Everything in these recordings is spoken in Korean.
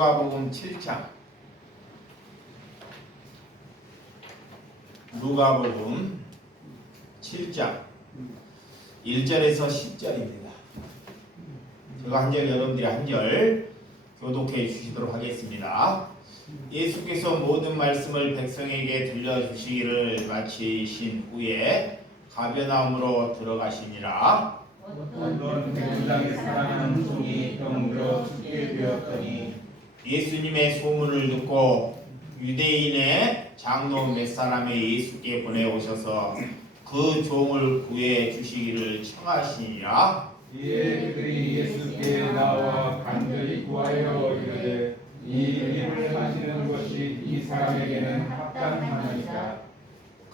누가복음 7장 누가복음 7장 1절에서 10절입니다. 제가 한 절, 여러분들이 한 절 교독해 주시도록 하겠습니다. 예수께서 모든 말씀을 백성에게 들려주시기를 마치신 후에 가버나움으로 들어가시니라. 어떤 백부장의 사랑하는 종이 병들어 죽게 되었더니 예수님의 소문을 듣고 유대인의 장로 몇 사람이 예수께 보내오셔서 그 종을 구해 주시기를 청하시니라. 이에 그들이 예수께 나와 간절히 구하여 이르되 이 일을 하시는 것이 이 사람에게는 합당하나이다.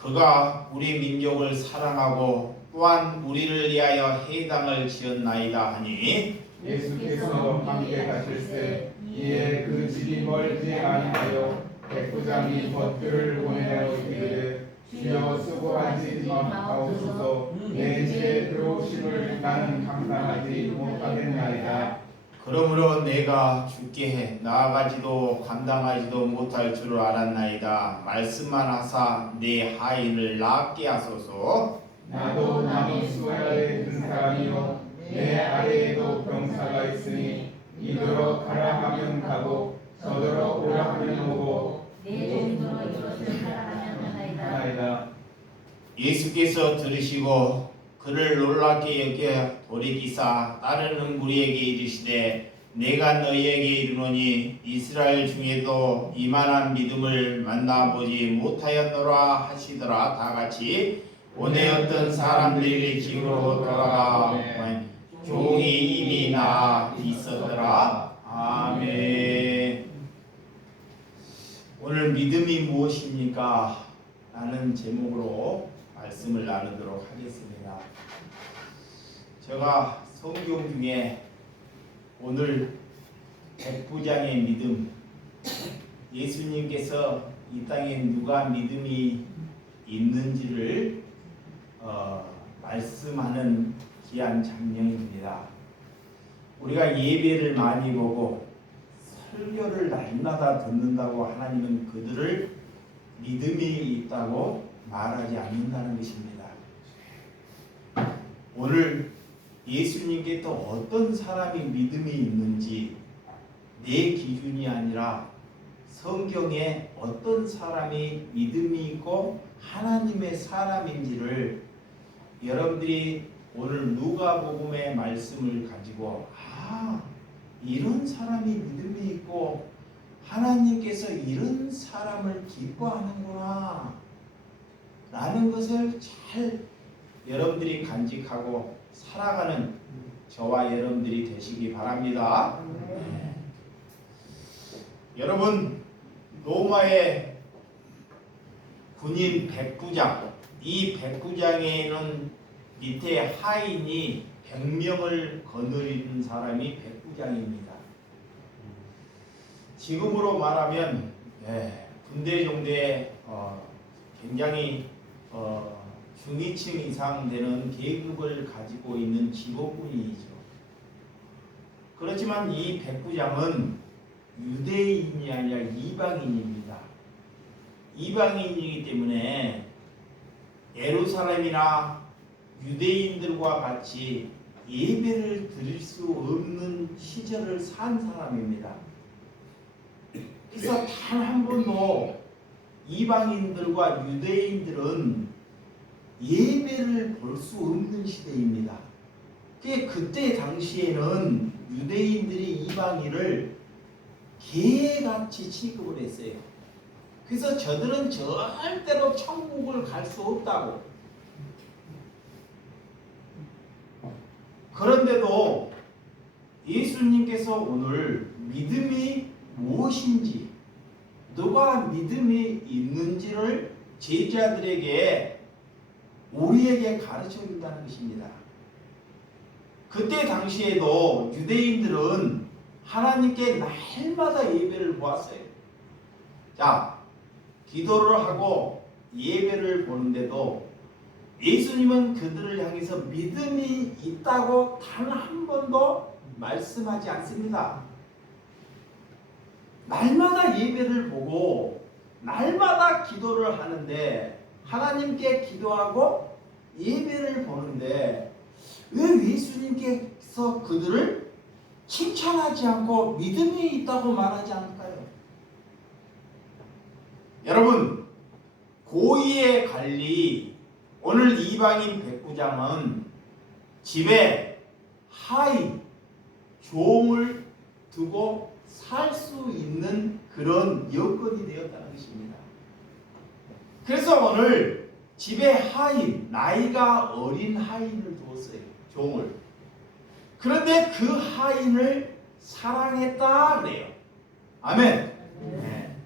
그가 우리 민족을 사랑하고 또한 우리를 위하여 회당을 지었나이다 하니 예수께서 함께 가실새 이에 그 집이 멀지 아니하여 백부장이 벗들을 보내어 이르되 주여 수고하지 마옵소서 내 집에 들어오심을 나는 감당하지 못하겠나이다. 그러므로 내가 죽게 해 나아가지도 감당하지도 못할 줄 알았나이다. 말씀만 하사 내 하인을 낫게 하소서. 나도 남은 수야에 든 사람이요 내 아래에도 병사가 있으니 이더러 가라 하면 가고 저더러 오라 하면 오고 내 종으로 이것을 하라면 하나이다. 예수께서 들으시고 그를 놀랍게 여겨 돌이키사 따르는 무리에게 이르시되 내가 너희에게 이르노니 이스라엘 중에도 이만한 믿음을 만나보지 못하였노라 하시더라. 다같이 오늘 어떤 사람들이 집으로 돌아가 종이 이미 나아 있었더라. 아멘. 오늘 믿음이 무엇입니까? 라는 제목으로 말씀을 나누도록 하겠습니다. 제가 성경 중에 오늘 백부장의 믿음, 예수님께서 이 땅에 누가 믿음이 있는지를 말씀하는 귀한 장면입니다. 우리가 예배를 많이 보고 설교를 날마다 듣는다고 하나님은 그들을 믿음이 있다고 말하지 않는다는 것입니다. 오늘 예수님께 또 어떤 사람이 믿음이 있는지 내 기준이 아니라 성경에 어떤 사람이 믿음이 있고 하나님의 사람인지를 여러분들이 오늘 누가복음의 말씀을 가지고 이런 사람이 믿음이 있고 하나님께서 이런 사람을 기뻐하는구나 라는 것을 잘 여러분들이 간직하고 살아가는 저와 여러분들이 되시기 바랍니다. 네. 여러분, 로마의 군인 백부장, 이 백부장에는 밑에 하인이 100명을 거느리는 사람이 백부장입니다. 지금으로 말하면 군대 정도의 굉장히 중위층 이상 되는 계급을 가지고 있는 직업군이죠. 그렇지만 이 백부장은 유대인이 아니라 이방인입니다. 이방인이기 때문에 예루살렘이나 유대인들과 같이 예배를 드릴 수 없는 시절을 산 사람입니다. 그래서 단 한 번도 이방인들과 유대인들은 예배를 볼 수 없는 시대입니다. 그때 당시에는 유대인들이 이방인을 개같이 취급을 했어요. 그래서 저들은 절대로 천국을 갈 수 없다고. 그런데도 예수님께서 오늘 믿음이 무엇인지, 누가 믿음이 있는지를 제자들에게 우리에게 가르쳐 준다는 것입니다. 그때 당시에도 유대인들은 하나님께 날마다 예배를 보았어요. 자, 기도를 하고 예배를 보는데도 예수님은 그들을 향해서 믿음이 있다고 단 한 번도 말씀하지 않습니다. 날마다 예배를 보고 날마다 기도를 하는데 하나님께 기도하고 예배를 보는데 왜 예수님께서 그들을 칭찬하지 않고 믿음이 있다고 말하지 않을까요? 여러분, 고의의 관리, 오늘 이방인 백부장은 집에 하인, 종을 두고 살 수 있는 그런 여건이 되었다는 것입니다. 그래서 오늘 집에 하인, 나이가 어린 하인을 두었어요. 종을. 그런데 그 하인을 사랑했다 그래요. 아멘. 네.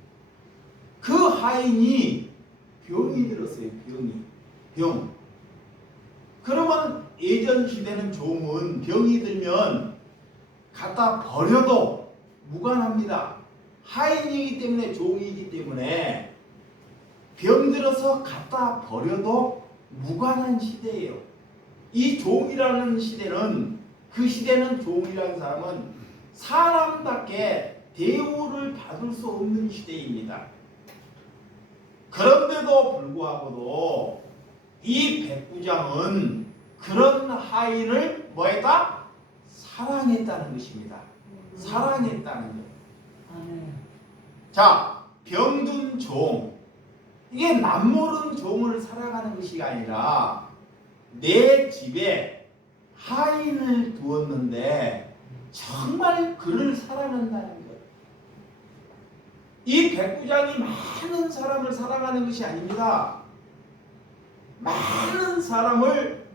그 하인이 병이 들었어요. 병. 그러면 예전 시대는 종은 병이 들면 갖다 버려도 무관합니다. 하인이기 때문에, 종이기 때문에 병들어서 갖다 버려도 무관한 시대예요. 이 종이라는 시대는, 그 시대는 종이라는 사람은 사람답게 대우를 받을 수 없는 시대입니다. 그런데도 불구하고도 이 백부장은 그런 하인을 뭐했다? 사랑했다는 것입니다. 사랑했다는 것. 자, 병든 종, 이게 남모른 종을 사랑하는 것이 아니라 내 집에 하인을 두었는데 정말 그를 사랑한다는 것. 이 백부장이 많은 사람을 사랑하는 것이 아닙니다. 많은 사람을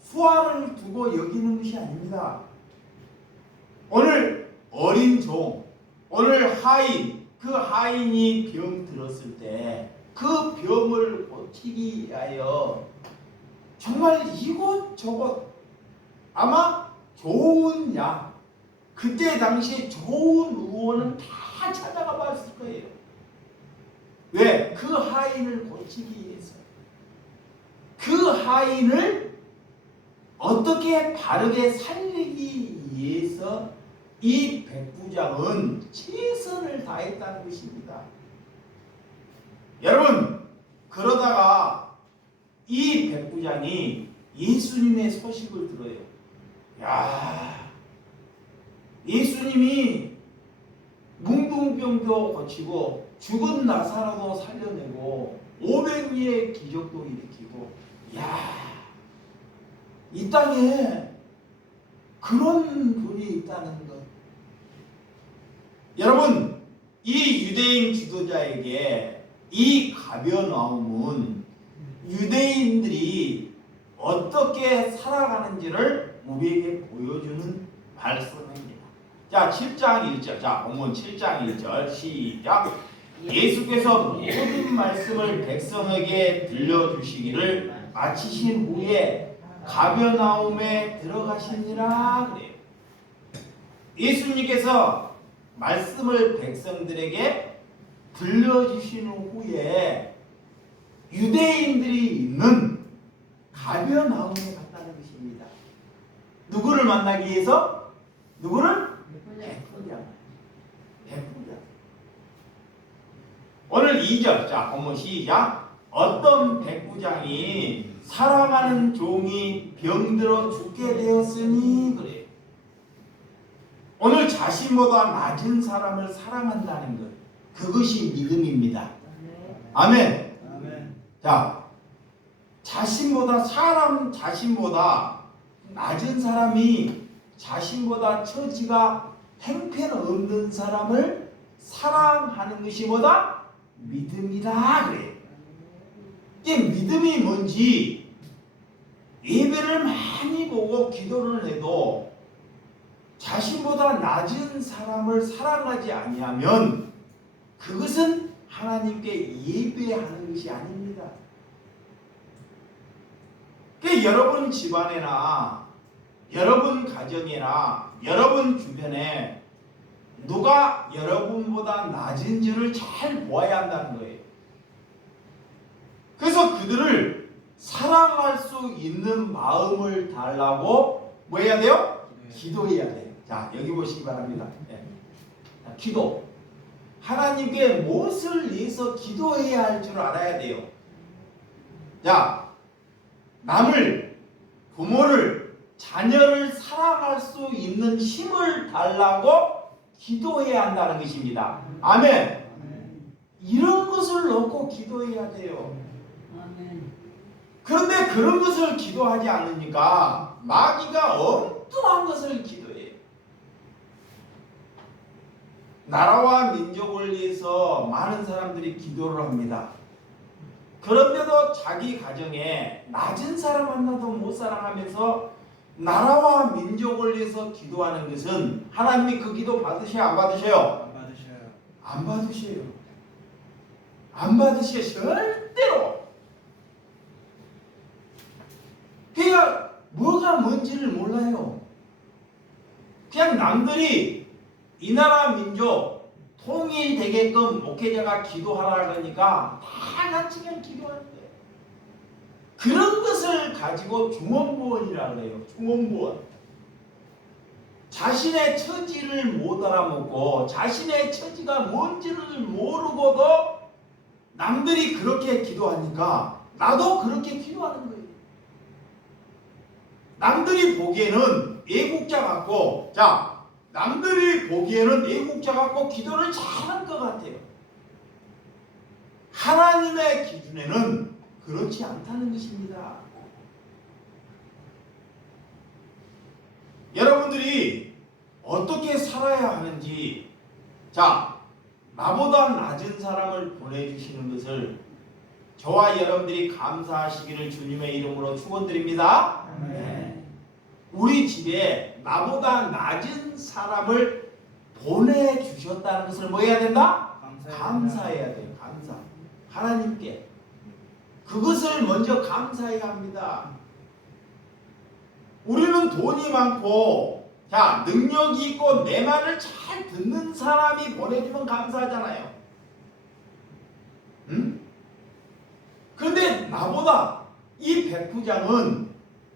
수화를 두고 여기는 것이 아닙니다. 오늘 어린 종, 오늘 하인, 그 하인이 병 들었을 때 그 병을 고치기 위하여 정말 이곳저곳 아마 좋은 약, 그때 당시에 좋은 의원은 다 찾아가 봤을 거예요. 왜? 그 하인을 고치기 위해서. 그 하인을 어떻게 바르게 살리기 위해서 이 백부장은 최선을 다했다는 것입니다. 여러분, 그러다가 이 백부장이 예수님의 소식을 들어요. 야, 예수님이 뭉둥병도 고치고 죽은 나사로도 살려내고 500리의 기적도 일으키고, 야, 이 땅에 그런 분이 있다는 것. 여러분, 이 유대인 지도자에게 이 가버나움은 유대인들이 어떻게 살아가는지를 우리에게 보여주는 말씀입니다. 자, 7장 1절. 자, 본문 7장 1절 시작. 예수께서 모든 말씀을 백성에게 들려주시기를 마치신 후에 가버나움에 들어가시니라 그래요. 예수님께서 말씀을 백성들에게 들려주신 후에 유대인들이 있는 가버나움에 갔다는 것입니다. 누구를 만나기 위해서? 누구를? 백부장. 오늘 2절. 자, 본문 시작. 어떤 백부장이 사랑하는 종이 병들어 죽게 되었으니 그래. 오늘 자신보다 낮은 사람을 사랑한다는 것, 그것이 믿음입니다. 아멘. 자, 자신보다 낮은 사람이 자신보다 처지가 형편없는 사람을 사랑하는 것이 뭐다? 믿음이다 그래. 이게 믿음이 뭔지, 예배를 많이 보고 기도를 해도 자신보다 낮은 사람을 사랑하지 아니하면 그것은 하나님께 예배하는 것이 아닙니다. 그러니까 여러분 집안에나 여러분 가정이나 여러분 주변에 누가 여러분보다 낮은지를 잘 보아야 한다는 거예요. 그래서 그들을 사랑할 수 있는 마음을 달라고 뭐 해야 돼요? 기도해야 돼요. 자, 여기 보시기 바랍니다. 네. 자, 기도. 하나님께 무엇을 위해서 기도해야 할 줄 알아야 돼요. 자, 남을, 부모를, 자녀를 사랑할 수 있는 힘을 달라고 기도해야 한다는 것입니다. 아멘. 이런 것을 놓고 기도해야 돼요. 그런데 그런 것을 기도하지 않으니까 마귀가 엉뚱한 것을 기도해요. 나라와 민족을 위해서 많은 사람들이 기도를 합니다. 그런데도 자기 가정에 낮은 사람 하나도 못 사랑하면서 나라와 민족을 위해서 기도하는 것은 하나님이 그 기도 받으셔요? 안 받으셔요? 안 받으셔요. 안 받으셔요. 절대로. 그냥 뭐가 뭔지를 몰라요. 그냥 남들이 이 나라 민족 통일되게끔 목회자가 기도하라 그러니까 다 같이 그냥 기도하는데 그런 것을 가지고 중언부언이라고 해요. 중언부언. 자신의 처지를 못 알아먹고 자신의 처지가 뭔지를 모르고도 남들이 그렇게 기도하니까 나도 그렇게 기도하는 거예요. 남들이 보기에는 애국자 같고, 자, 남들이 보기에는 애국자 같고 기도를 잘할 것 같아요. 하나님의 기준에는 그렇지 않다는 것입니다. 여러분들이 어떻게 살아야 하는지, 자, 나보다 낮은 사람을 보내주시는 것을 저와 여러분들이 감사하시기를 주님의 이름으로 축원드립니다. 네. 우리 집에 나보다 낮은 사람을 보내주셨다는 것을 뭐 해야 된다? 감사해야 돼요. 감사. 하나님께. 그것을 먼저 감사해야 합니다. 우리는 돈이 많고, 자, 능력이 있고 내 말을 잘 듣는 사람이 보내주면 감사하잖아요. 응? 그런데 나보다 이 백부장은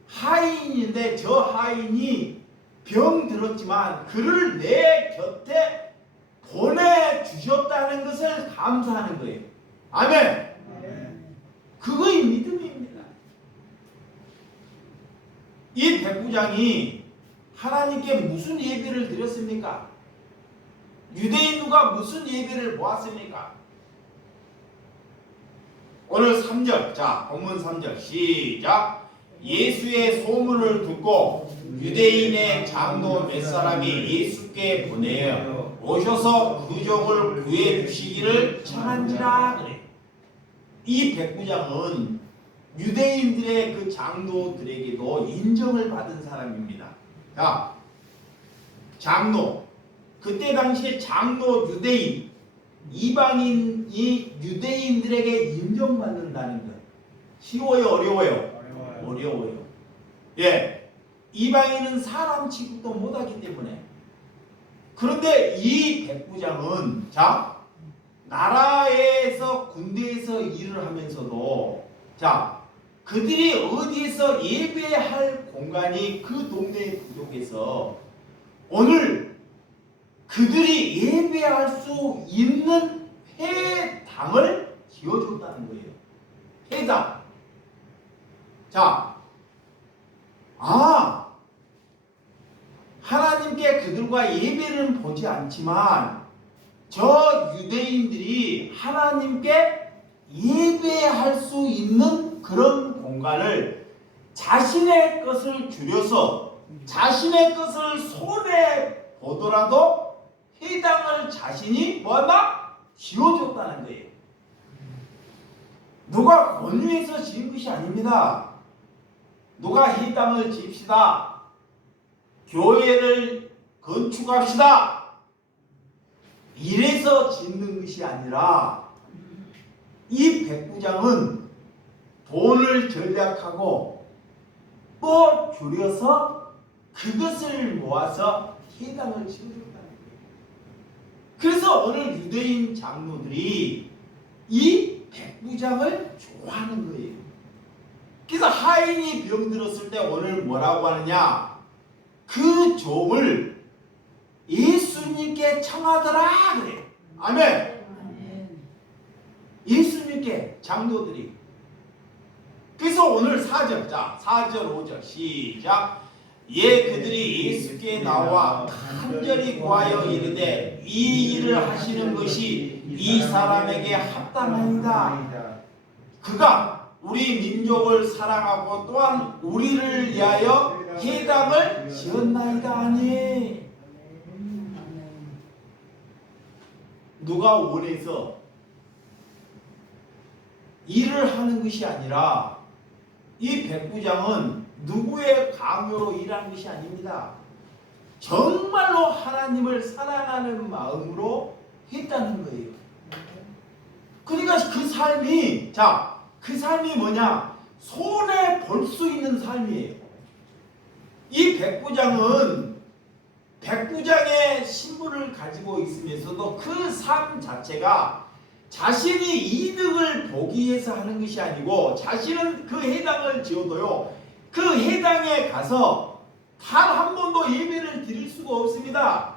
하인인데 저 하인이 병 들었지만 그를 내 곁에 보내주셨다는 것을 감사하는 거예요. 아멘. 그거의 믿음입니다. 이 백부장이 하나님께 무슨 예배를 드렸습니까? 유대인 누가 무슨 예배를 모았습니까? 오늘 3절, 자, 본문 3절 시작. 예수의 소문을 듣고 유대인의 장로 몇 사람이 예수께 보내어 오셔서 그 종을 구해 주시기를 청한지라 그래. 이 백부장은 유대인들의 그 장로들에게도 인정을 받은 사람입니다. 자, 장로, 그때 당시에 장로 유대인, 이방인이 유대인들에게 인정받는다는 것 쉬워요? 어려워요? 어려워요. 예, 이방인은 사람 취급도 못하기 때문에. 그런데 이 백부장은, 자, 나라에서 군대에서 일을 하면서도, 자, 그들이 어디에서 예배할 공간이 그 동네에 부족해서 오늘 그들이 예배할 수 있는 회당을 지어줬다는 거예요. 회당. 자, 하나님께 그들과 예배는 보지 않지만 저 유대인들이 하나님께 예배할 수 있는 그런 공간을 자신의 것을 줄여서 자신의 것을 손해 보더라도 회당을 자신이 뭐한다? 지어줬다는 거예요. 누가 권유해서 지은 것이 아닙니다. 누가 이 땅을 지읍시다. 교회를 건축합시다. 이래서 짓는 것이 아니라 이 백부장은 돈을 절약하고 또 줄여서 그것을 모아서 회당을 지어줬다는 거예요. 그래서 오늘 유대인 장로들이 이 백부장을 좋아하는 거예요. 그래서 하인이 병들었을 때 오늘 뭐라고 하느냐? 그 종을 예수님께 청하더라 그래. 아멘. 예수 믿게 장로들이. 그래서 오늘 4절, 자 4절 5절 시작. 예, 그들이 예수께 나와 간절히 구하여 이르되 이 일을 하시는 것이 이 사람에게 합당하니이다. 그가 우리 민족을 사랑하고 또한 우리를 위하여 회당을 지었나이다 하니. 누가 원해서 일을 하는 것이 아니라 이 백부장은 누구의 강요로 일하는 것이 아닙니다. 정말로 하나님을 사랑하는 마음으로 했다는 거예요. 그러니까 그 삶이, 자, 그 삶이 뭐냐? 손에 볼 수 있는 삶이에요. 이 백부장은 백부장의 신분을 가지고 있으면서도 그 삶 자체가 자신이 이득을 보기 위해서 하는 것이 아니고, 자신은 그 회당을 지어도요, 그 회당에 가서 단 한 번도 예배를 드릴 수가 없습니다.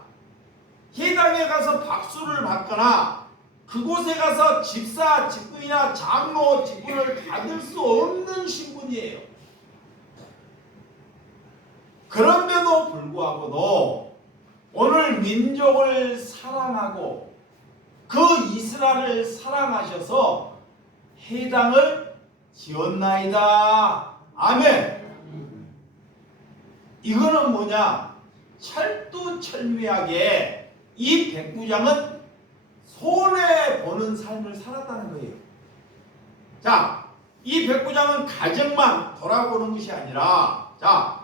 회당에 가서 박수를 받거나 그곳에 가서 집사 직분이나 장로 직분을 받을 수 없는 신분이에요. 그런데도 불구하고도 오늘 민족을 사랑하고 그 이스라엘을 사랑하셔서 회당을 지었나이다. 아멘. 이거는 뭐냐? 철두철미하게 이 백부장은 손해 보는 삶을 살았다는 거예요. 자, 이 백부장은 가정만 돌아보는 것이 아니라, 자,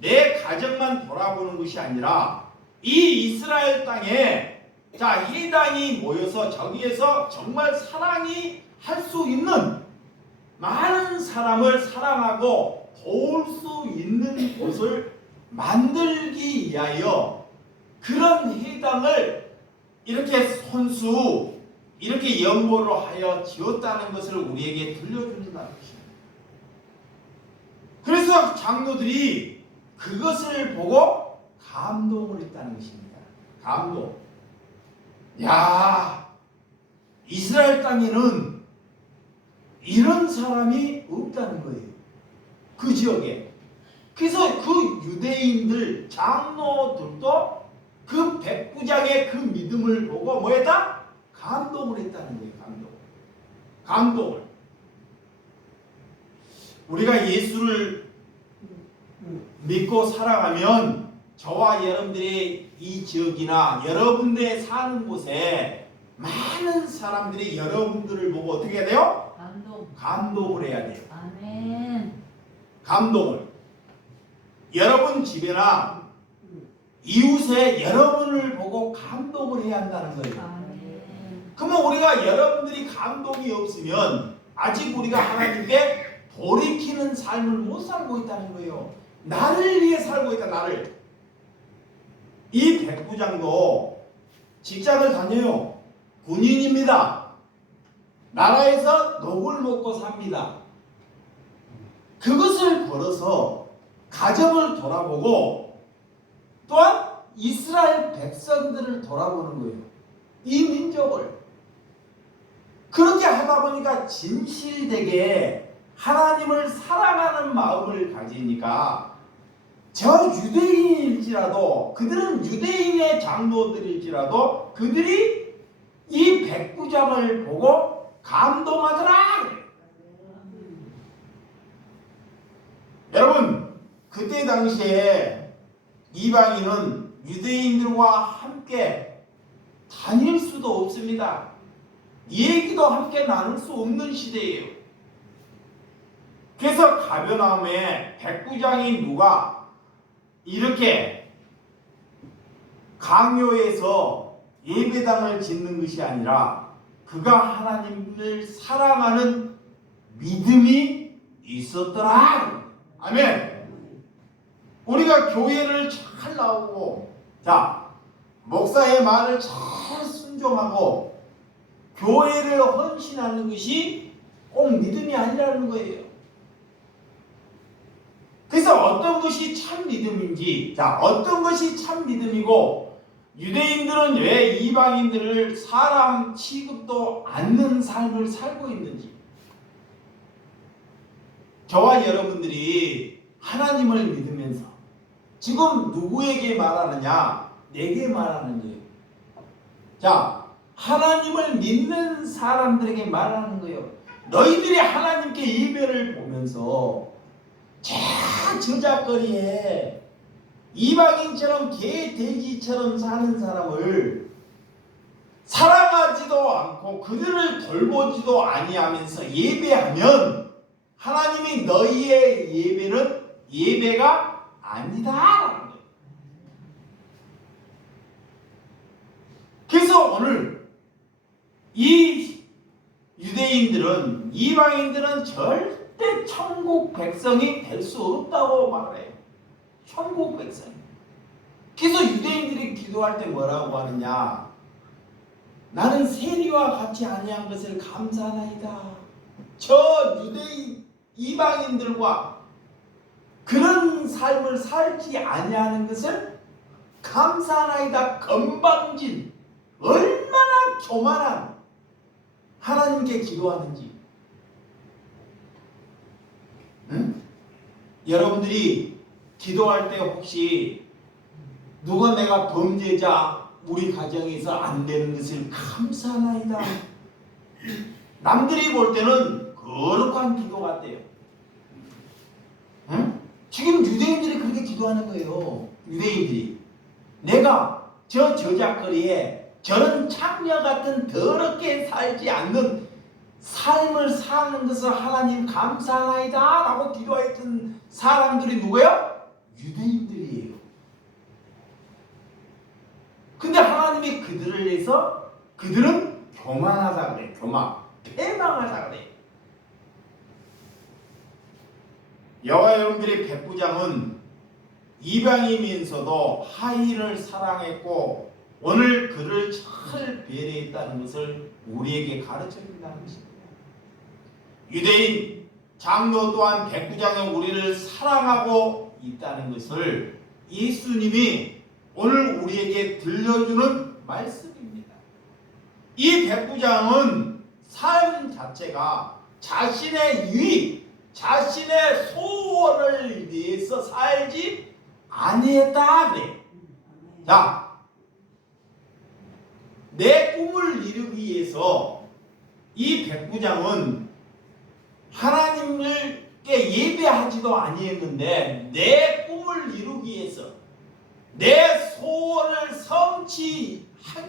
내 가정만 돌아보는 것이 아니라 이 이스라엘 땅에, 자, 회당이 모여서 저기에서 정말 사랑이 할 수 있는, 많은 사람을 사랑하고 도울 수 있는 곳을 만들기 위하여 그런 회당을 이렇게 손수, 이렇게 연고로 하여 지었다는 것을 우리에게 들려준다는 것입니다. 그래서 장로들이 그것을 보고 감동을 했다는 것입니다. 감동. 야, 이스라엘 땅에는 이런 사람이 없다는 거예요. 그 지역에. 그래서 그 유대인들, 장로들도 그 백부장의 그 믿음을 보고 뭐했다? 감동을 했다는 거예요. 감동을. 우리가 예수를 믿고 사랑하면 저와 여러분들이 이 지역이나 여러분들의 사는 곳에 많은 사람들이 여러분들을 보고 어떻게 해야 돼요? 감동을 해야 돼요. 아멘. 감동을. 여러분 집에나 이웃에 여러분을 보고 감동을 해야 한다는 거예요. 아멘. 그러면 우리가 여러분들이 감동이 없으면 아직 우리가 하나님께 돌이키는 삶을 못 살고 있다는 거예요. 나를 위해 살고 있다. 나를. 이 백부장도 직장을 다녀요. 군인입니다. 나라에서 녹을 먹고 삽니다. 그것을 걸어서 가정을 돌아보고 또한 이스라엘 백성들을 돌아보는 거예요. 이 민족을. 그렇게 하다 보니까 진실되게 하나님을 사랑하는 마음을 가지니까 저 유대인일지라도, 그들은 유대인의 장로들일지라도 그들이 이 백부장을 보고 감동하더라. 여러분, 그때 당시에 이방인은 유대인들과 함께 다닐 수도 없습니다. 얘기도 함께 나눌 수 없는 시대예요. 그래서 가버나움에 백부장이 누가 이렇게 강요해서 예배당을 짓는 것이 아니라 그가 하나님을 사랑하는 믿음이 있었더라. 아멘. 우리가 교회를 잘 나오고, 자, 목사의 말을 잘 순종하고 교회를 헌신하는 것이 꼭 믿음이 아니라는 거예요. 그래서 어떤 것이 참 믿음인지, 자, 어떤 것이 참 믿음이고 유대인들은 왜 이방인들을 사람 취급도 않는 삶을 살고 있는지, 저와 여러분들이 하나님을 믿으면서 지금 누구에게 말하느냐? 내게 말하는 거예요. 자, 하나님을 믿는 사람들에게 말하는 거예요. 너희들이 하나님께 예배를 보면서 저작거리에 이방인처럼 개 돼지처럼 사는 사람을 사랑하지도 않고 그들을 돌보지도 아니하면서 예배하면 하나님이 너희의 예배는 예배가 아니다라는 거예요. 그래서 오늘 이 유대인들은, 이방인들은 절대 천국 백성이 될 수 없다고 말해요. 천국 백성. 그래서 유대인들이 기도할 때 뭐라고 하느냐? 나는 세리와 같이 아니한 것을 감사하나이다. 저 유대인 이방인들과 그런 삶을 살지 아니하는 것을 감사하나이다. 건방진, 얼마나 교만한 하나님께 기도하는지. 응? 여러분들이 기도할 때 혹시 누가 내가 범죄자 우리 가정에서 안 되는 것을 감사하나이다. 남들이 볼 때는 거룩한 기도 같대요. 응? 지금 유대인들이 그렇게 기도하는 거예요. 유대인들이 내가 저 저작거리에 저런 창녀 같은 더럽게 살지 않는 삶을 사는 것을 하나님 감사하나이다 라고 기도했던 사람들이 누구예요? 유대인들이에요. 근데 하나님이 그들을 위해서 그들은 교만하다 그래. 교만, 패망하다 그래. 여호와 여러분들의 백부장은 이방인이면서도 하인을 사랑했고 오늘 그를 잘 배려했다는 것을 우리에게 가르쳐 준다는 것입니다. 유대인 장로 또한 백부장이 우리를 사랑하고 있다는 것을 예수님이 오늘 우리에게 들려주는 말씀입니다. 이 백부장은 삶 자체가 자신의 유익, 자신의 소원을 위해서 살지 아니했다 그래. 자, 내 꿈을 이루기 위해서 이 백부장은 하나님께 예배하지도 아니했는데 내 꿈을 이루기 위해서 내 소원을 성취하기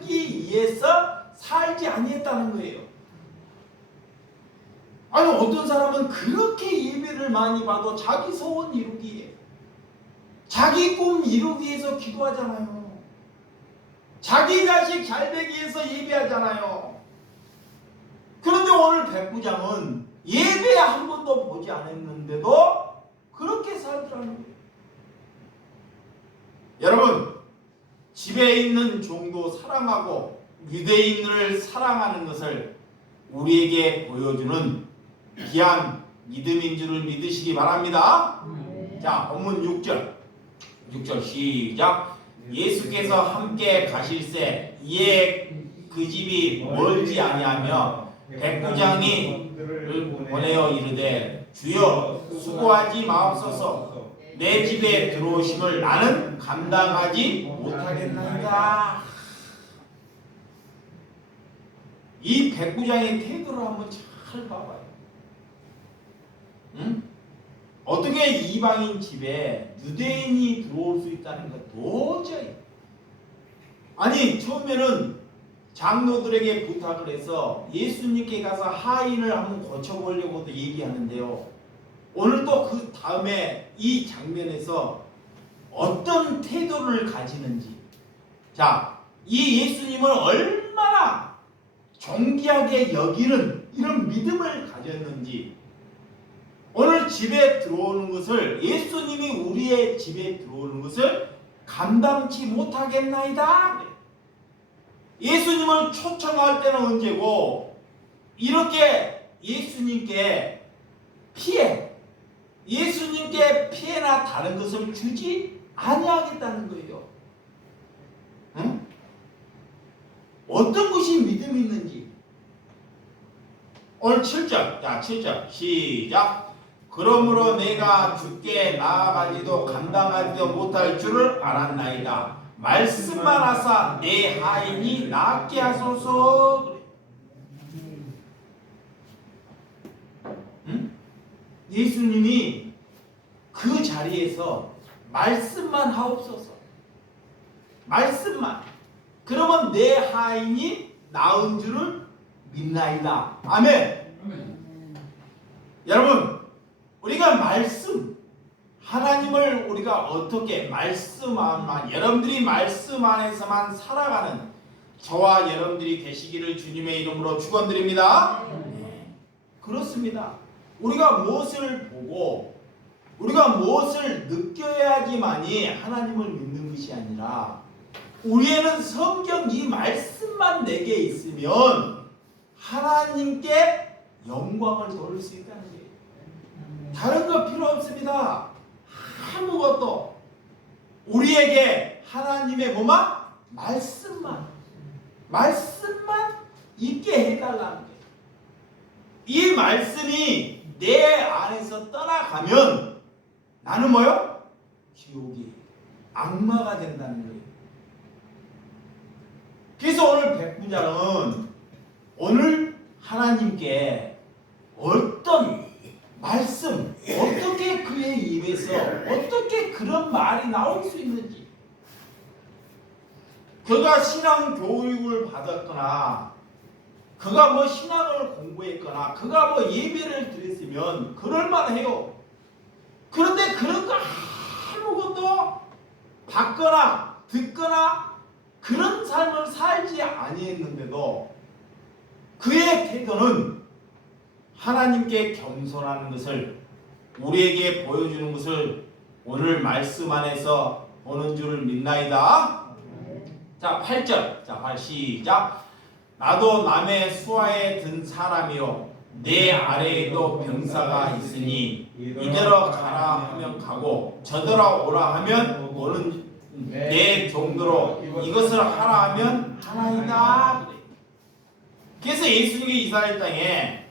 위해서 살지 아니했다는 거예요. 아니 어떤 사람은 그렇게 예배를 많이 봐도 자기 소원 이루기 위해, 자기 꿈 이루기 위해서 기도하잖아요. 자기 자식 잘 되기 위해서 예배하잖아요. 그런데 오늘 백부장은 예배 한 번도 보지 않았는데도 그렇게 살더라는 거예요. 여러분, 집에 있는 종도 사랑하고 유대인을 사랑하는 것을 우리에게 보여주는 귀한 믿음인 줄을 믿으시기 바랍니다. 자, 본문 6절 시작. 예수께서 함께 가실새 이에 그 집이 멀지 아니하며 백부장이 보내어 이르되 주여 수고하지 마옵소서 내 집에 들어오심을 나는 감당하지 못하겠나이다. 이 백부장의 태도를 한번 잘 봐봐요. 응? 어떻게 이방인 집에 유대인이 들어올 수 있다는 것 도저히. 아니 처음에는 장로들에게 부탁을 해서 예수님께 가서 하인을 한번 고쳐보려고도 얘기하는데요. 오늘 또 그 다음에 이 장면에서 어떤 태도를 가지는지, 자, 이 예수님을 얼마나 존귀하게 여기는 이런 믿음을 가졌는지, 오늘 집에 들어오는 것을, 예수님이 우리의 집에 들어오는 것을 감당치 못하겠나이다. 예수님을 초청할 때는 언제고 이렇게 예수님께 피해나 다른 것을 주지 아니하겠다는 거예요. 응? 어떤 것이 믿음이 있는지. 오늘 7절. 자, 7절. 시작. 그러므로 내가 주께 나아가지도 감당하지도 못할 줄을 알았나이다. 말씀만 하사 내 하인이 낫게 하소서. 그래. 응? 예수님이 그 자리에서 말씀만 하옵소서. 말씀만. 그러면 내 하인이 나은 줄을 믿나이다. 아멘. 여러분, 우리가 말씀, 하나님을 우리가 어떻게 말씀만, 여러분들이 말씀 안에서만 살아가는 저와 여러분들이 되시기를 주님의 이름으로 축원드립니다. 그렇습니다. 우리가 무엇을 보고 우리가 무엇을 느껴야지만이 하나님을 믿는 것이 아니라 우리에는 성경 이 말씀만 내게 있으면 하나님께 영광을 돌릴 수 있다는 거예요. 다른 거 필요 없습니다. 아무것도. 우리에게 하나님의 뭐만? 말씀만 있게 해달라는 거예요. 이 말씀이 내 안에서 떠나가면 나는 뭐요? 지옥이 악마가 된다는 거예요. 그래서 오늘 백부장은 오늘 하나님께 어떤 말씀, 어떻게 그의 입에서 어떻게 그런 말이 나올 수 있는지, 그가 신앙 교육을 받았거나 그가 뭐 신앙을 공부했거나 그가 뭐 예배를 드렸으면 그럴만해요. 그런데 그런 거 아무것도 받거나 듣거나 그런 삶을 살지 아니했는데도 그의 태도는 하나님께 겸손하는 것을 우리에게 보여주는 것을 오늘 말씀 안에서 보는 줄을 믿나이다. 자, 8절. 자, 시작. 나도 남의 수하에 든 사람이요 내 아래에도 병사가 있으니 이대로 가라 하면 가고 저더러 오라 하면 오는 내 정도로 이것을 하라 하면 하나이다. 그래서 예수님이 이스라엘 땅에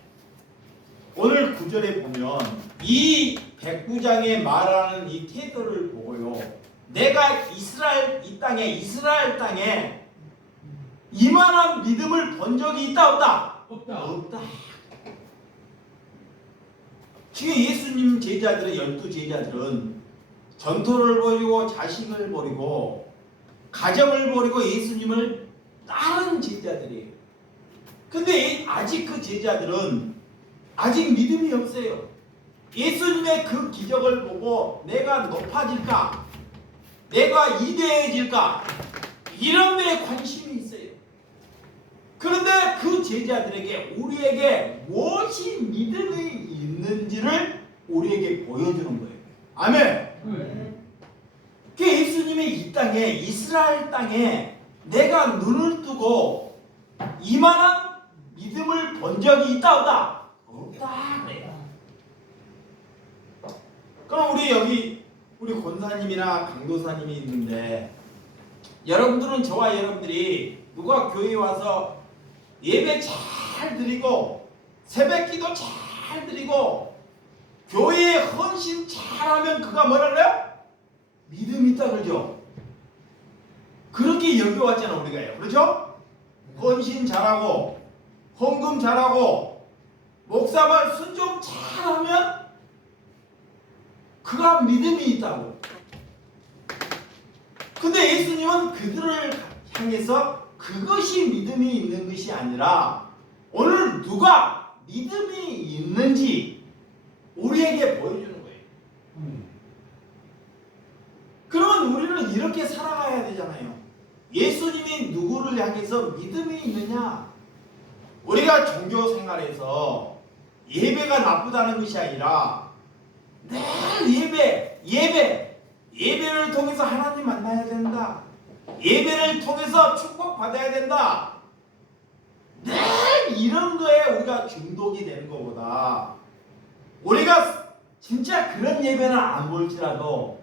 오늘 9절에 보면 이 백부장의 말하는 이 태도를 보고요, 내가 이스라엘 땅에 이만한 믿음을 본 적이 있다 없다? 없다. 지금 예수님 제자들의 12 제자들은 전토를 벌이고 자식을 버리고 가정을 버리고 예수님을 따른 제자들이에요. 근데 아직 그 제자들은 아직 믿음이 없어요. 예수님의 그 기적을 보고 내가 높아질까? 내가 위대해질까? 이런 데에 관심이 있어요. 그런데 그 제자들에게 우리에게 무엇이 믿음이 있는지를 우리에게 보여주는 거예요. 아멘. 그 예수님이 이 땅에 이스라엘 땅에 내가 눈을 뜨고 이만한 믿음을 본 적이 있다 없다? 없다 그래요. 그럼 우리 권사님이나 강도사님이 있는데 여러분들은 저와 여러분들이 누가 교회에 와서 예배 잘 드리고 새벽기도 잘 드리고 교회에 헌신 잘하면 그가 뭐라 그래요? 믿음이 있다 그러죠. 그렇게 여겨왔잖아 우리가요. 그렇죠? 헌신 잘하고 헌금 잘하고 목사말 순종 잘하면 그가 믿음이 있다고. 근데 예수님은 그들을 향해서 그것이 믿음이 있는 것이 아니라 오늘 누가 믿음이 있는지 우리에게 보여주는 거예요. 그러면 우리는 이렇게 살아가야 되잖아요. 예수님이 누구를 향해서 믿음이 있느냐? 우리가 종교 생활에서 예배가 나쁘다는 것이 아니라 늘 예배를 통해서 하나님 만나야 된다. 예배를 통해서 축복받아야 된다. 늘 이런 거에 우리가 중독이 되는 것보다 우리가 진짜 그런 예배는 안 볼지라도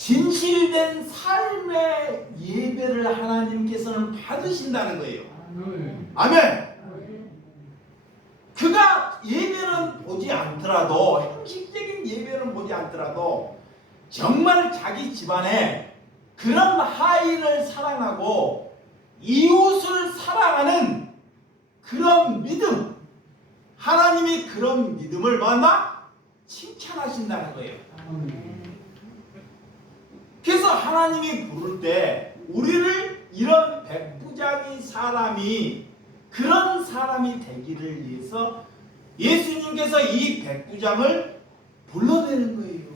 진실된 삶의 예배를 하나님께서는 받으신다는 거예요. 아멘. 그가 예배는 보지 않더라도, 형식적인 예배는 보지 않더라도 정말 자기 집안에 그런 하인을 사랑하고 이웃을 사랑하는 그런 믿음, 하나님이 그런 믿음을 만나 칭찬하신다는 거예요. 그래서 하나님이 부를 때 우리를 이런 백부장이 사람이, 그런 사람이 되기를 위해서 예수님께서 이 백부장을 불러내는 거예요.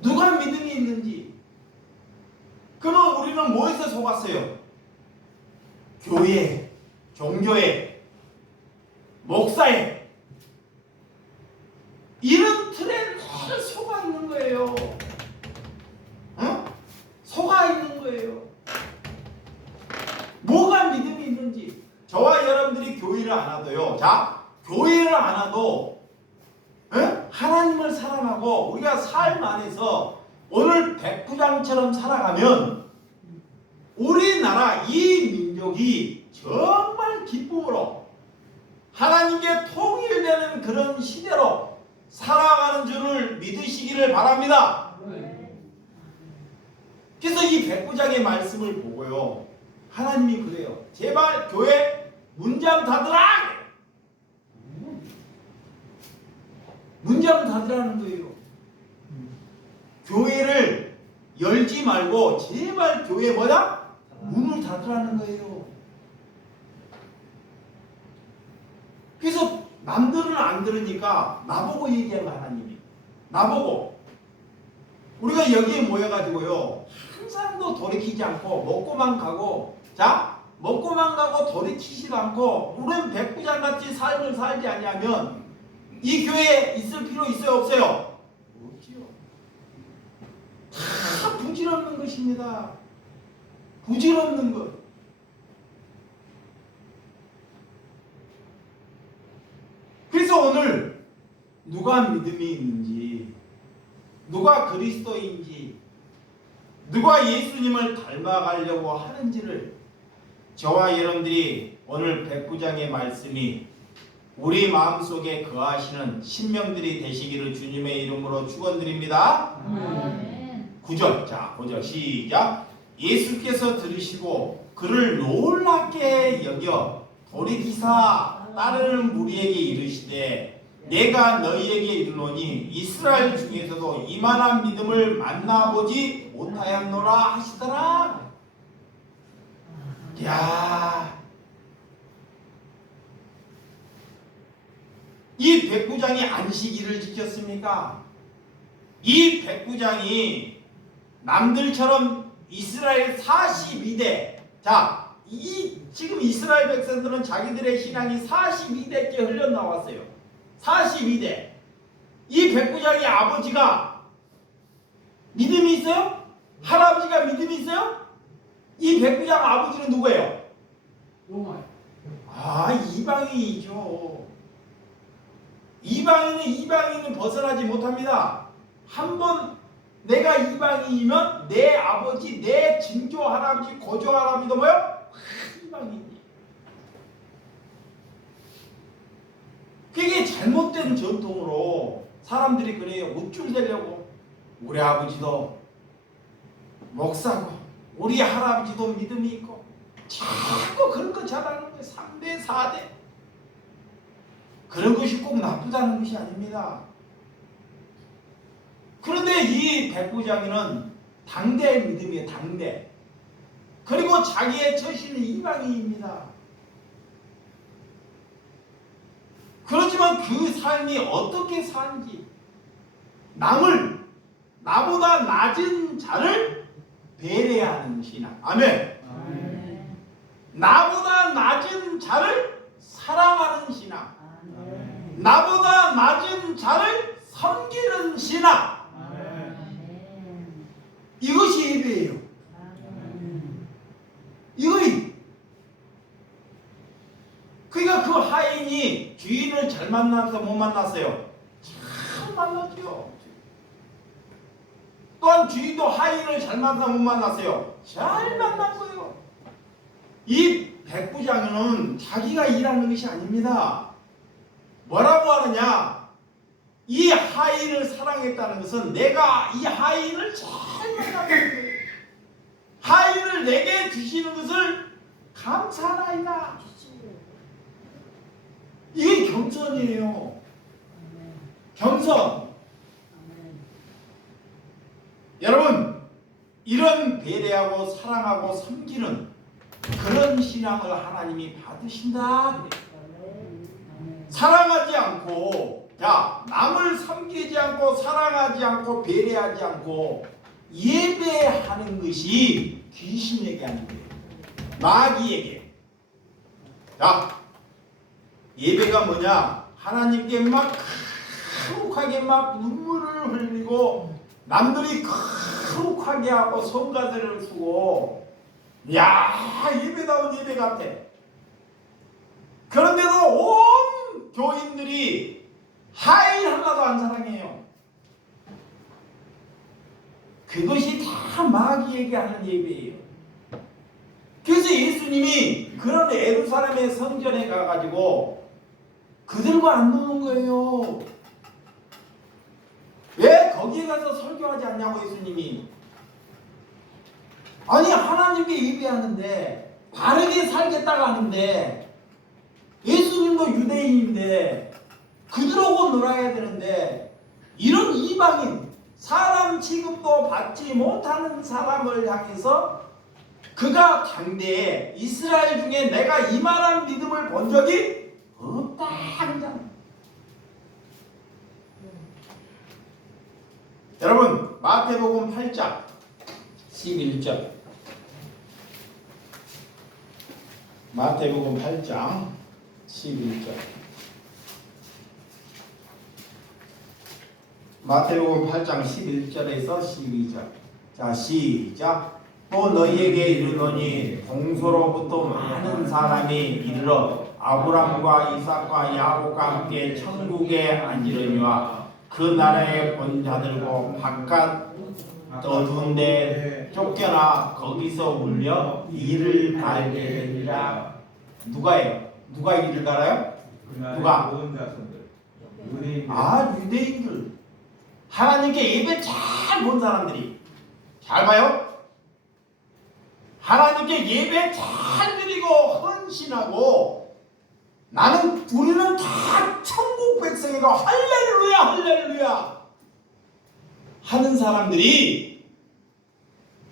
누가 믿음이 있는지. 그러면 우리는 뭐에서 속았어요? 교회, 종교에, 목사에, 이런 틀에 늘 속아 있는 거예요. 속아 있는 거예요. 뭐가 믿음이 있는지. 저와 여러분들이 교회를 안 와도요. 자, 교회를 안 와도 하나님을 사랑하고 우리가 삶 안에서 오늘 백부장처럼 살아가면 우리나라 이 민족이 정말 기쁨으로 하나님께 통일되는 그런 시대로 살아가는 줄을 믿으시기를 바랍니다. 그래서 이 백부장의 말씀을 보고요, 하나님이 그래요. 제발 교회 문잠 닫으라! 문잠 닫으라는 거예요. 교회를 열지 말고 제발 교회 뭐야? 문을 닫으라는 거예요. 그래서 남들은 안 들으니까 나보고 얘기한 거야, 하나님이. 나보고. 우리가 여기에 모여가지고요, 한 사람도 돌이키지 않고 먹고만 가고, 자, 먹고만 가고 돌이키지도 않고 우리는 백부장같이 삶을 살지 않냐면 이 교회에 있을 필요 있어요, 없어요? 없지요. 다 부질없는 것입니다. 부질없는 것. 그래서 오늘 누가 믿음이 있는지, 누가 그리스도인지, 누가 예수님을 닮아가려고 하는지를 저와 여러분들이 오늘 백부장의 말씀이 우리 마음속에 거하시는 신명들이 되시기를 주님의 이름으로 축원드립니다. 9절. 자, 9절 시작. 예수께서 들으시고 그를 놀랍게 여겨 돌이키사 따르는 무리에게 이르시되 내가 너희에게 이르노니 이스라엘 중에서도 이만한 믿음을 만나보지 못하였노라 하시더라. 야, 이 백부장이 안식일을 지켰습니까? 이 백부장이 남들처럼 이스라엘 42대, 자, 지금 이스라엘 백성들은 자기들의 신앙이 42대께 흘러나왔어요. 42대. 이 백부장의 아버지가 믿음이 있어요? 할아버지가 믿음이 있어요? 이 백부장 아버지는 누구예요? 아, 이방인이죠. 이방인은 벗어나지 못합니다. 한번 내가 이방인이면 내 아버지, 내 증조 할아버지, 고조 할아버지도 뭐요? 이방인이. 그게 잘못된 전통으로 사람들이 그래요. 우쭐대려고. 우리 아버지도 목사고 우리 할아버지도 믿음이 있고 자꾸 그런 거 잘하는 거예요. 3대 4대. 그런 것이 꼭 나쁘다는 것이 아닙니다. 그런데 이 백부장이는 당대의 믿음이에요. 당대. 그리고 자기의 처신은 이방인입니다. 그렇지만 그 삶이 어떻게 사는지, 남을, 나보다 낮은 자를 배려하는 신앙. 아멘. 아멘. 나보다 낮은 자를 사랑하는 신앙. 아멘. 나보다 낮은 자를 섬기는 신앙. 아멘. 이것이 예배예요. 아멘. 이거이. 그러니까 그 하인이 주인을 잘 만나서 못 만났어요. 잘 만났죠. 또한 주인도 하인을 잘 만나 못 만났어요? 잘 만난 거예요. 이 백부장은 자기가 일하는 것이 아닙니다. 뭐라고 하느냐? 이 하인을 사랑했다는 것은 내가 이 하인을 잘 만나는 거예요. 하인을 내게 주시는 것을 감사하나이다. 이게 겸손이에요. 겸손. 여러분, 이런 배려하고 사랑하고 섬기는 그런 신앙을 하나님이 받으신다. 사랑하지 않고, 남을 섬기지 않고 사랑하지 않고 배려하지 않고 예배하는 것이 귀신에게 하는 거예요. 마귀에게. 예배가 뭐냐? 하나님께 막 크룩하게 막 눈물을 흘리고 남들이 크룩하게 하고 성가대를 쓰고, 예배다운 예배 같아. 그런데도 온 교인들이 하인 하나도 안 사랑해요. 그것이 다 마귀에게 하는 예배예요. 그래서 예수님이 그런 예루살렘의 성전에 가가지고 그들과 안 노는 거예요. 왜 거기에 가서 설교하지 않냐고 예수님이. 아니, 하나님께 예배하는데 바르게 살겠다고 하는데, 예수님도 유대인인데 그들하고 놀아야 되는데, 이런 이방인, 사람 취급도 받지 못하는 사람을 향해서 그가 당대에 이스라엘 중에 내가 이만한 믿음을 본 적이 없다 하잖아. 여러분, 마태복음 8장 11절. 마태복음 8장 11절. 마태복음 8장 11절에서 12절. 자, 시작. 또 너희에게 이르노니 동서로부터 많은 사람이 이르러 아브람과 이삭과 야곱과 함께 천국에 앉으려니와 그 나라에 본 자들고 바깥 어두운 데 쫓겨나 거기서 울려 이를 갈게 되리라. 누가예요? 누가 이를 갈아요? 누가? 모든 자손들. 유대인들. 하나님께 예배 잘 본 사람들이. 잘 봐요. 하나님께 예배 잘 드리고 헌신하고, 우리는 다 천국 백성이고 할렐루야 할렐루야 하는 사람들이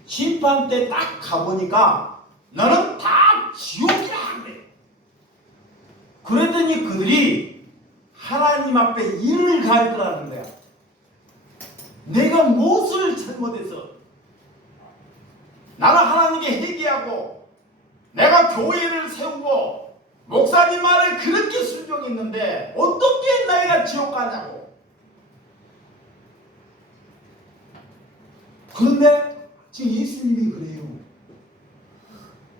심판 때 딱 가보니까 너는 다 지옥이야 그래. 그랬더니 그들이 하나님 앞에 일을 갈더라는 거야. 내가 무엇을 잘못해서 나는 하나님께 회개하고 내가 교회를 세우고 목사님 말에 그렇게 순종했는데 어떻게 내가 지옥 가냐고. 그런데 지금 예수님이 그래요.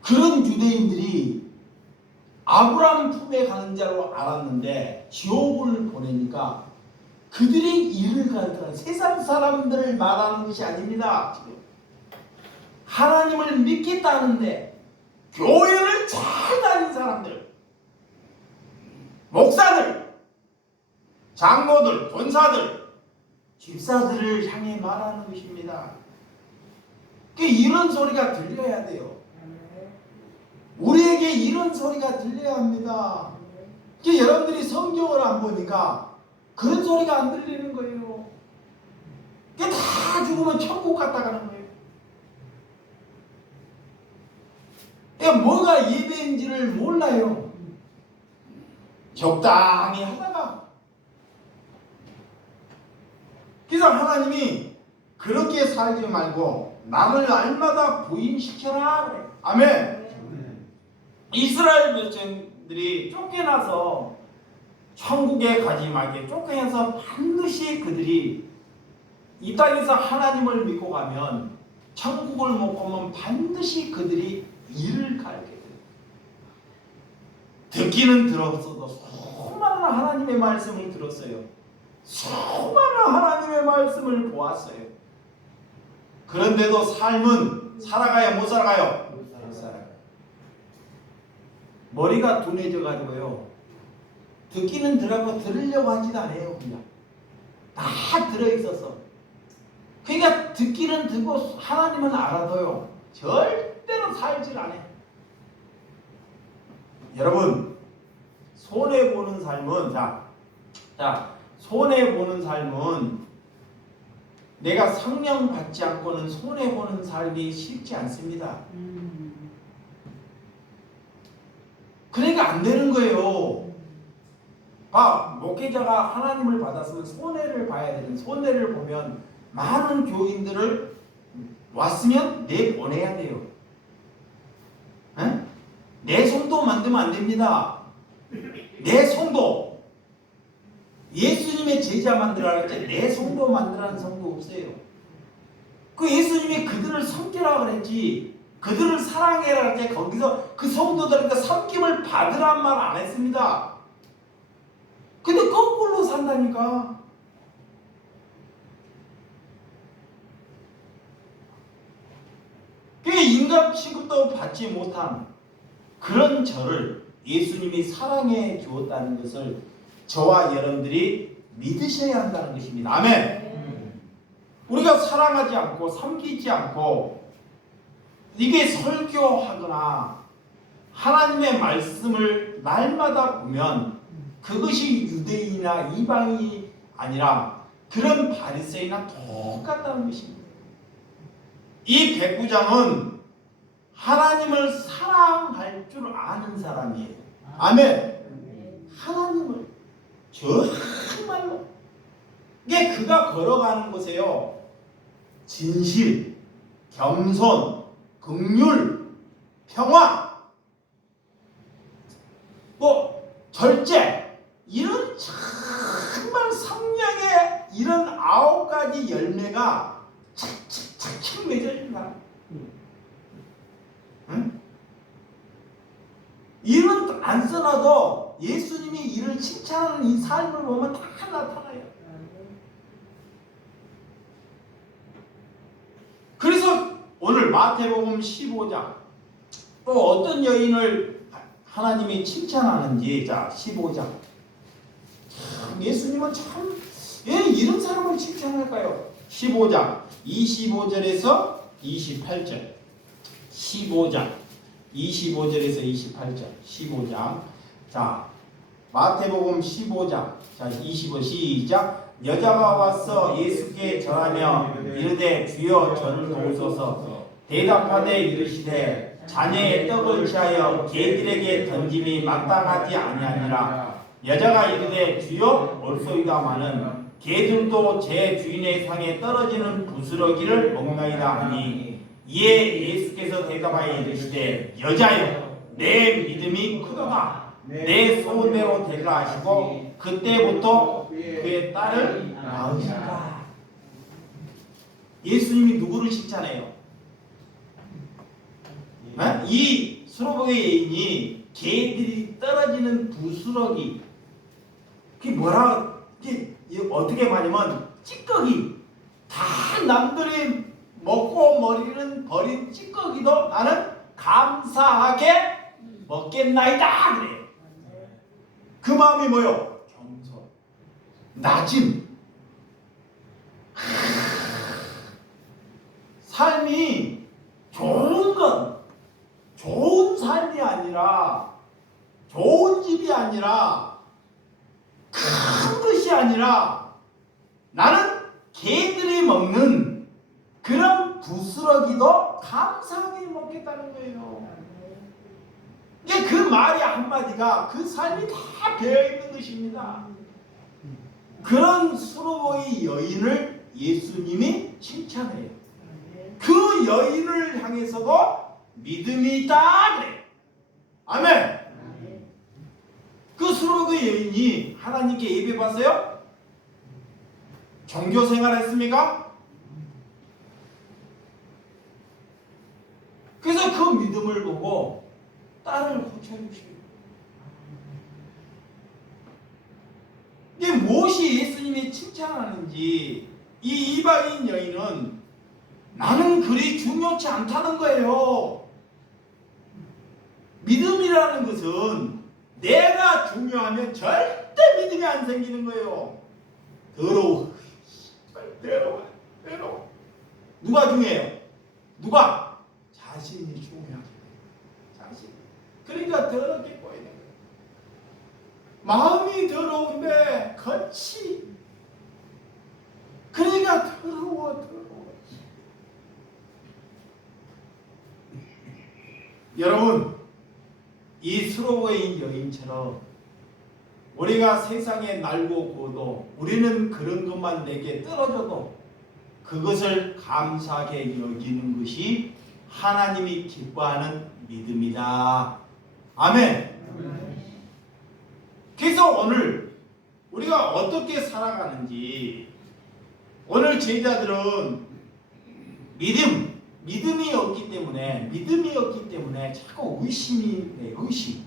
그런 유대인들이 아브라함 품에 가는 자로 알았는데 지옥을 보내니까 그들이 이를 갈더라. 세상 사람들을 말하는 것이 아닙니다. 지금 하나님을 믿겠다는데 교회를 잘 다닌 사람들, 목사들, 장로들, 권사들, 집사들을 향해 말하는 것입니다. 이런 소리가 들려야 돼요. 우리에게 이런 소리가 들려야 합니다. 여러분들이 성경을 안 보니까 그런 소리가 안 들리는 거예요. 다 죽으면 천국 갔다 가는 거예요. 뭐가 예배인지를 몰라요. 적당히 하다가. 그래서 하나님이 그렇게 살지 말고 남을 날마다 부인시켜라 그래. 아멘. 이스라엘 백성들이 쫓겨나서 천국에 가지 말게 쫓겨나서 반드시 그들이 이 땅에서 하나님을 믿고 가면 천국을 못 가면 반드시 그들이 이를 갈게 돼. 듣기는 들었어도 수많은 하나님의 말씀을 들었어요. 수많은 하나님의 말씀을 보았어요. 그런데도 삶은 살아가요, 못 살아가요? 못 살아가요. 머리가 둔해져 가지고요. 듣기는 들어가고 들으려고 하지도 않아요. 그냥 다 들어있어서. 그러니까 듣기는 듣고 하나님은 알아도요. 절대로 살질 않아요. 여러분, 손해보는 삶은 손해보는 삶은 내가 성령 받지 않고는 손해보는 삶이 쉽지 않습니다. 그러니까 안 되는 거예요. 목회자가 하나님을 받았으면 손해를 봐야 되는, 손해를 보면 많은 교인들을 왔으면 내보내야 돼요. 에? 내 성도 만들면 안 됩니다. 내 성도, 예수님의 제자 만들어라 했지 내 성도 만들라는 성도 없어요. 그 예수님이 그들을 섬기라 그랬지, 그들을 사랑해라 그랬지, 거기서 그 성도들한테 섬김을 받으란 말 안 했습니다. 근데 거꾸로 산다니까. 그 인간 취급도 받지 못한 그런 저를 예수님이 사랑해 주었다는 것을 저와 여러분들이 믿으셔야 한다는 것입니다. 아멘. 우리가 사랑하지 않고 섬기지 않고 이게 설교하거나 하나님의 말씀을 날마다 보면 그것이 유대인이나 이방인이 아니라 그런 바리새인이나 똑같다는 것입니다. 이 백부장은 하나님을 사랑할 줄 아는 사람이에요. 아멘. 하나님을 정말로 이게 그가 걸어가는 곳에요. 진실, 겸손, 긍휼, 평화, 절제, 이런 정말 성령의 이런 9가지 열매가 착착착착 맺어진다. 응? 이런 안 써놔도 예수님이 이를 칭찬하는 이 삶을 보면 다 나타나요. 그래서 오늘 마태복음 15장 또 어떤 여인을 하나님이 칭찬하는지, 자 15장 예수님은 참 왜 이런 사람을 칭찬할까요? 15장 25절에서 28절 15장 25절에서 28절 15장 자 마태복음 15장 자 25 시작. 여자가 와서 예수께 절하며 이르되 주여 저를 도우소서. 대답하되 이르시되 자녀의 떡을 취하여 개들에게 던짐이 마땅하지 아니하니라. 여자가 이르되 주여 올소이다마는 개들도 제 주인의 상에 떨어지는 부스러기를 먹나이다 하니 이에 예수께서 대답하여 이르시되 여자여 내 믿음이 크도다. 내 소원대로 되리라 하시고 그때부터 그의 딸을 낳으시라. 예수님이 누구를 칭찬해요? 이 수로보의 여인이 개들이 떨어지는 부스러기, 그게 뭐라, 이게 어떻게 말하면 찌꺼기, 다 남들이 먹고 버린 찌꺼기도 나는 감사하게 먹겠나이다 그래요. 그 마음이 뭐요? 겸손, 낮음. 삶이 좋은 건 좋은 삶이 아니라, 좋은 집이 아니라, 큰 것이 아니라 나는 개들이 먹는 그런 부스러기도 감사하게 먹겠다는 거예요. 이게 그 말이 한마디가 그 삶이 다 배어있는 것입니다. 그런 수로보의 여인을 예수님이 칭찬해요. 그 여인을 향해서도 믿음이 있다 그래. 아멘. 그 수로보의 여인이 하나님께 예배 받았어요? 종교 생활했습니까? 그래서 그 믿음을 보고 딸을 고쳐주시고, 이게 무엇이 예수님이 칭찬하는지 이 이방인 여인은 나는 그리 중요치 않다는 거예요. 믿음이라는 것은 내가 중요하면 절대 믿음이 안 생기는 거예요. 더러워. 더러워. 누가 중요해요? 누가? 자신이 중요하게. 자신. 그러니까 더럽게 보이는 거예요. 마음이 더러운데 겉이. 그러니까 더러워. 여러분, 이 수로보인 여인처럼 우리가 세상에 날고 구워도 우리는 그런 것만 내게 떨어져도 그것을 감사하게 여기는 것이 하나님이 기뻐하는 믿음이다. 아멘. 그래서 오늘 우리가 어떻게 살아가는지, 오늘 제자들은 믿음이 없기 때문에 자꾸 의심이 돼. 의심.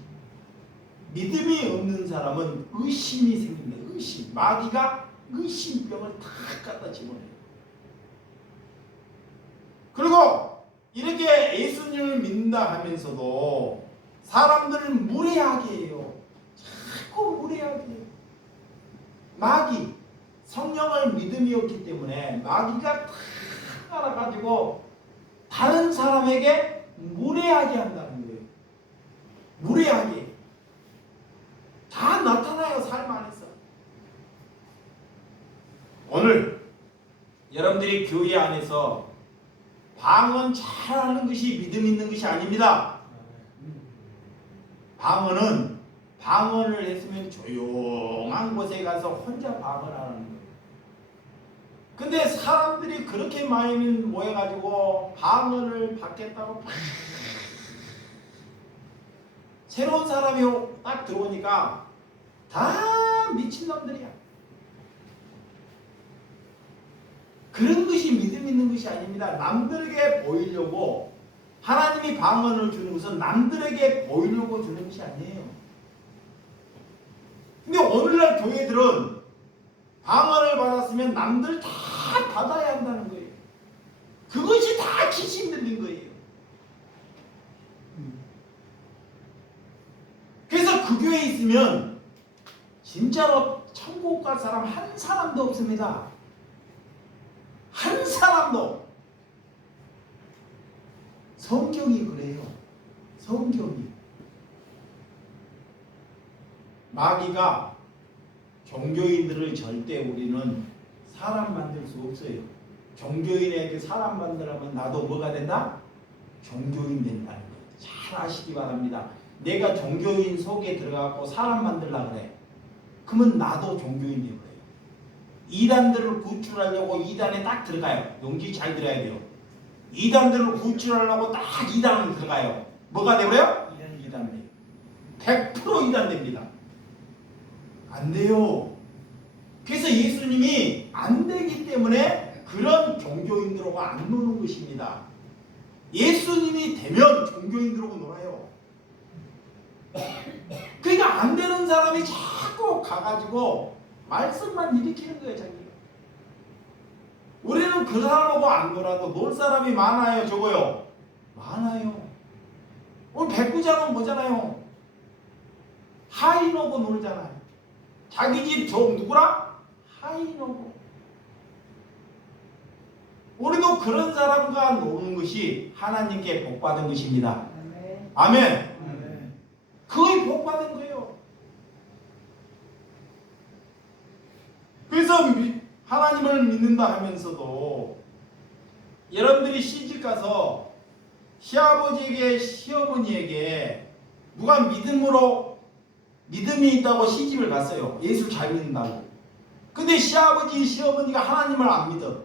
믿음이 없는 사람은 의심이 생긴다. 의심. 마귀가 의심병을 다 갖다 집어넣어요. 그리고 이렇게 예수님을 믿는다 하면서도 사람들을 무례하게 해요. 자꾸 무례하게 해요. 마귀, 성령을 믿음이 없기 때문에 마귀가 다 알아가지고 다른 사람에게 무례하게 한다는 거예요. 무례하게. 다 나타나요, 삶 안에서. 오늘 여러분들이 교회 안에서 방언 잘하는 것이 믿음 있는 것이 아닙니다. 방언을 했으면 조용한 곳에 가서 혼자 방언하는 거예요. 근데 사람들이 그렇게 많이 모여가지고 방언을 받겠다고 새로운 사람이 딱 들어오니까 다 미친놈들이야. 그런 것이 믿음 있는 것이 아닙니다. 남들에게 보이려고, 하나님이 방언을 주는 것은 남들에게 보이려고 주는 것이 아니에요. 근데 오늘날 교회들은 방언을 받았으면 남들 다 받아야 한다는 거예요. 그것이 다 귀신 들린 거예요. 그래서 그 교회에 있으면 진짜로 천국 갈 사람 한 사람도 없습니다. 한 사람도. 성경이 그래요. 성경이. 마귀가 종교인들을 절대 우리는 사람 만들 수 없어요. 종교인에게 사람 만들려면 나도 뭐가 된다? 종교인 된다는 거예요. 잘 아시기 바랍니다. 내가 종교인 속에 들어가고 사람 만들려고 그래. 그러면 나도 종교인 될 거예요. 이단들을 구출하려고 이단에 딱 들어가요. 용기 잘 들어야 돼요. 이단들을 구출하려고 딱 이단을 들어가요. 뭐가 되고요? 이단 돼요. 100% 이단 됩니다. 안 돼요. 그래서 예수님이 안 되기 때문에 그런 종교인들하고 안 노는 것입니다. 예수님이 되면 종교인들하고 놀아요. 그러니까 안 되는 사람이 자꾸 가가지고 말씀만 일으키는 거예요, 자기가. 우리는 그 사람하고 안 놀아도 놀 사람이 많아요, 적어요? 많아요. 오늘 백부장은 뭐잖아요? 하인하고 놀잖아요. 자기 집 종 누구랑? 하인하고. 우리도 그런 사람과 노는 것이 하나님께 복받은 것입니다. 아멘. 그게 복받은 거예요. 그래서 하나님을 믿는다 하면서도 여러분들이 시집가서 시아버지에게 시어머니에게 누가 믿음이 있다고 시집을 갔어요. 예수 잘 믿는다고. 근데 시아버지 시어머니가 하나님을 안 믿어.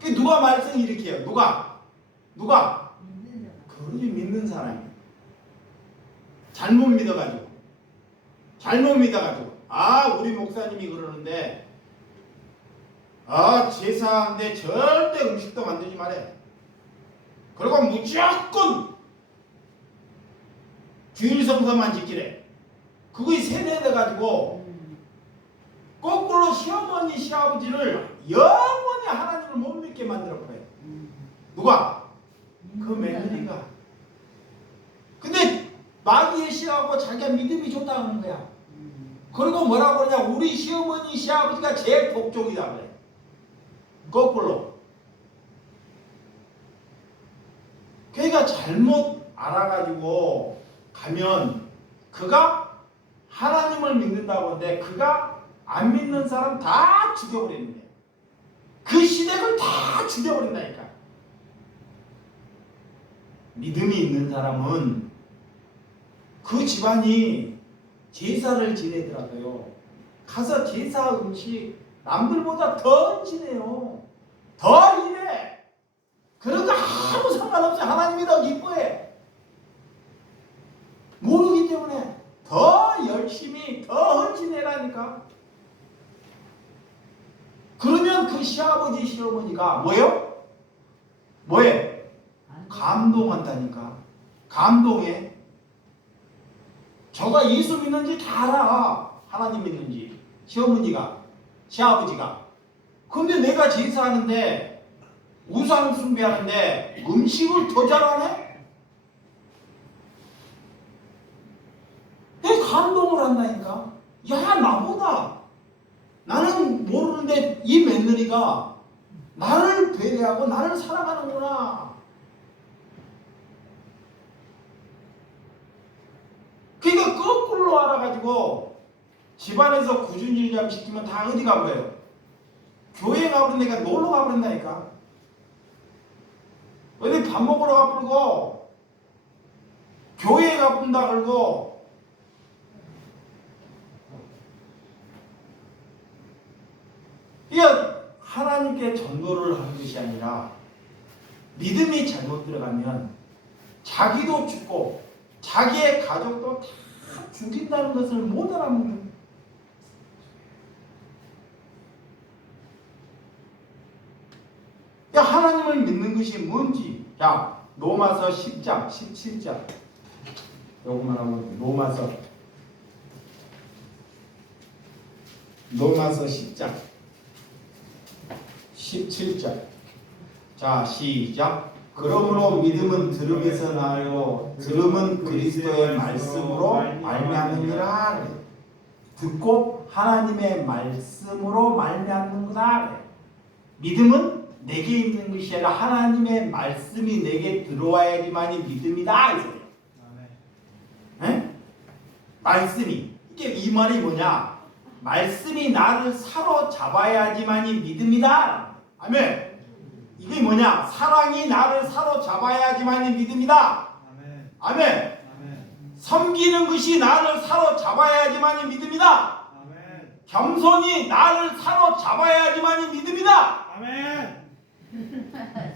그 누가 말썽 일으켜요? 누가? 그러지 믿는 사람이. 잘못 믿어가지고. 우리 목사님이 그러는데 제사인데 절대 음식도 만들지 말해. 그리고 무조건 주일 성사만 지키래. 그거에 세뇌돼가지고 거꾸로 시어머니 시아버지를 영원히 하나님을 못 믿게 만들어버려요. 누가? 그 며느리가. 근데 마귀의 시하고 자기가 믿음이 좋다는 거야. 그리고 뭐라고 그러냐? 우리 시어머니 시아버지가 제일 복종이다 그래. 거꾸로. 그러니까 잘못 알아가지고 가면 그가 하나님을 믿는다고 하는데 그가 안 믿는 사람 다 죽여버리는 거야. 그 시댁을 다 죽여버린다니까. 믿음이 있는 사람은 그 집안이 제사를 지내더라고요. 가서 제사 음식 남들보다 더 지내요. 더 일해. 그런 거 아무 상관없이 하나님이 더 기뻐해. 모르기 때문에 더 열심히 더 헌신해라니까. 그러면 그 시아버지 시어머니가 뭐예요? 뭐해? 감동한다니까. 감동해. 저가 예수 믿는지 다 알아. 하나님 믿는지. 시어머니가 시아버지가. 근데 내가 제사하는데 우상 숭배하는데 음식을 더 잘하네? 왜 감동을 한다니까? 야, 나보다 나는 모르는데 이 며느리가 나를 배려하고 나를 사랑하는구나. 그러니까 거꾸로 알아가지고 집안에서 구준일념 시키면 다 어디 가버려요? 교회 가버린다니까. 놀러 가버린다니까. 어디 밥 먹으러 가버리고 교회에 가본다 그러고. 이게 하나님께 전도를 하는 것이 아니라 믿음이 잘못 들어가면 자기도 죽고 자기의 가족도 다 죽인다는 것을 못 알아먹는. 야, 하나님을 믿는 것이 뭔지. 야, 로마서 10장 17장 요것만 하면 로마서 10장 17절. 자, 시작. 그러므로 믿음은 들음에서 나고 들음은 그리스도의 말씀으로 말미암느니라. 듣고 하나님의 말씀으로 말미암는구나. 믿음은 내게 있는 것이 아니라 하나님의 말씀이 내게 들어와야지만이 믿음이다. 이 소리야. 네? 말씀이. 이게 이 말이 뭐냐? 말씀이 나를 사로잡아야지만이 믿음이다. 아멘. 이게 뭐냐? 사랑이 나를 사로잡아야지만이 믿음이다. 아멘. 아멘. 섬기는 것이 나를 사로잡아야지만이 믿음이다. 아멘. 겸손이 나를 사로잡아야지만이 믿음이다. 아멘.